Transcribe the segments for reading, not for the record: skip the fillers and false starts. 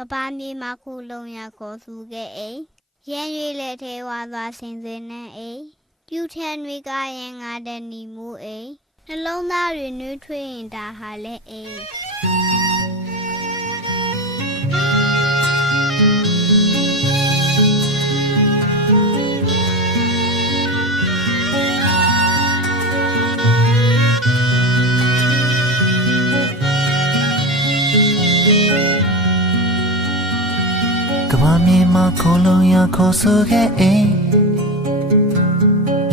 ကဘာမြေမှာခုလုံးရခေါ်စုခဲ့အိမ်ရန်ရွေလက်ထဲဝါသွားဆင်စင်နှံအိမ်ပြူထန်တွေကရင်ငါတဲ့နီမိုးအိမ်နှလုံးသားတွေနှွေးထွေးရင်ဒါဟာလဲအိမ်ကဘာမြေမှာခိုးလုံးရခေါ်ဆိုခဲ့အိမ်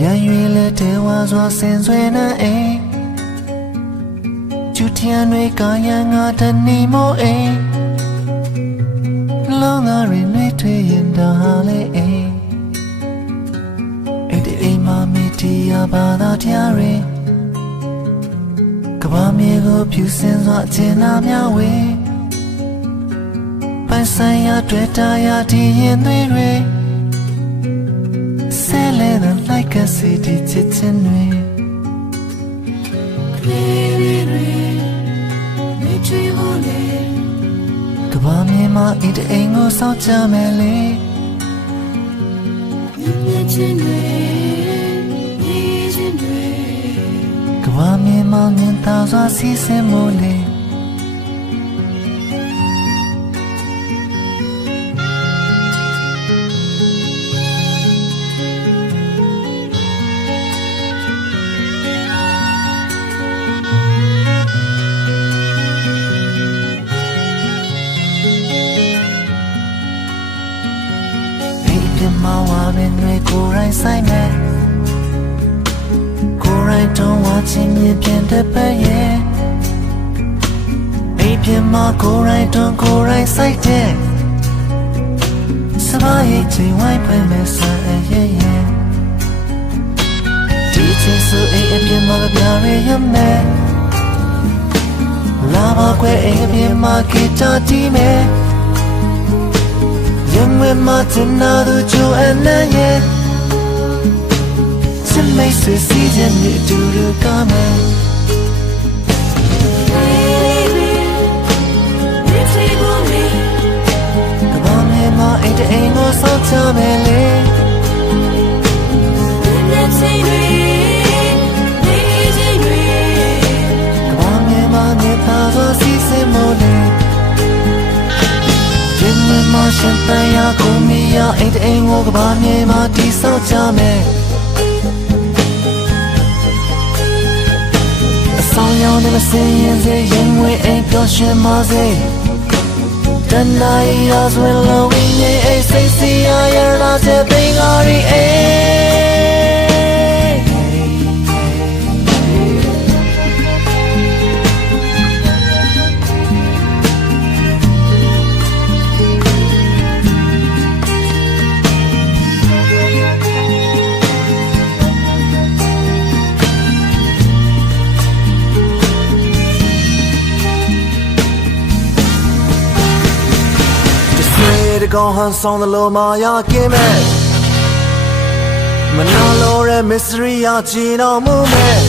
ရန်ရွေလက်ထဲဝါစွာဆင်ဆွေနှံအိမ်ကျူထျံတွေကရန်ငါတနေမို့အိမ်လုံးသားတွေနှွေးထွေးရင်ဒါဟာလေအိမ်အဲ့ဒီအိမ်မှာမိတီးရပါသာတရားတွေကဘာမြေကိုဖြူစင်စွာအကျဉ်းသားများဝေပိုင်ဆိုင်ရာတွေ့တာရာဒီရင်သွေးတွေဆဲလဲတဲ့လိုက်ကစီဒီချစ်ချင်းတွေကဘာမြေမှာအိတ်အိမ်ကိုစောင့်ကြမယ်လေကဘာမြေမှာမြင်သာစွာစီးဆင်းမို့လေမဝါပင်တွေကိုယ်တိုင်ဆိုင်မယ်ကိုယ်တိုင်တော့ဝါချင်းမြင်ပြန်တဲ့ပဲရဲ့အိမ်ပြင်မှာကိုယ်တိုင်တော့ကိုယ်တိုင်ဆိုင်တဲ့စပါးရိတ်ချိန်ဝိုင်းပဲမဲ့ဆန်ရဲ့ရဲ့ဒီချင်းဆိုအိမ်အပြင်မှာပြရရမယ်လာပါခွဲအိမ်အပြင်မှာဂီတာတီးမယ်ရင်ဝဲမှာတင်နာသူချိုအနံ့ရဲ့ချစ်မိတ်ဆွေစီးခြင်းနဲ့အတူတူကားမယ်ကဘာမြေမှာအိတ်အိမ်ကိုစောင့်ကြမယ်လေကဘာမြေမှာနေသာစွာစီးစင်မို့လေမရှင်တန်ရကိုမီရအိတ်အိမ်ကိုကဘာမြေမှာတိဆောက်ကြမယ်အဆောင်ရောင်နဲ့မစင်ရင်စေရင်ဝဲအိမ်ပျော်ရွှင်ပါစေတနာရီရာဇဝင်လုံးဝင်းရဲ့အိတ်စိတ်စီရရလာတဲ့ပင်ကားရီအိမ်ကောင်းဟန်ဆောင်တယ်လို့မာယာကင်းမဲ့မနာလို့တဲ့ mystery ရချင်တော်မူမဲ့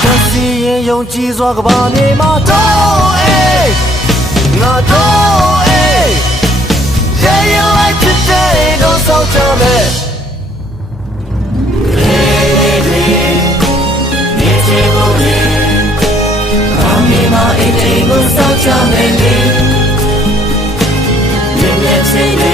ချစ်စီရင်ယုံကြည်စွာကဘာမြေမှာတော့အေးငါတော့အေးရေရလိုက်တဲ့တော့ဆောက်ကြမဲ့နေချေဖို့လေဘာမြေမှာအိတ်အိမ်ကိုဆောက်ကြမဲ့လေSay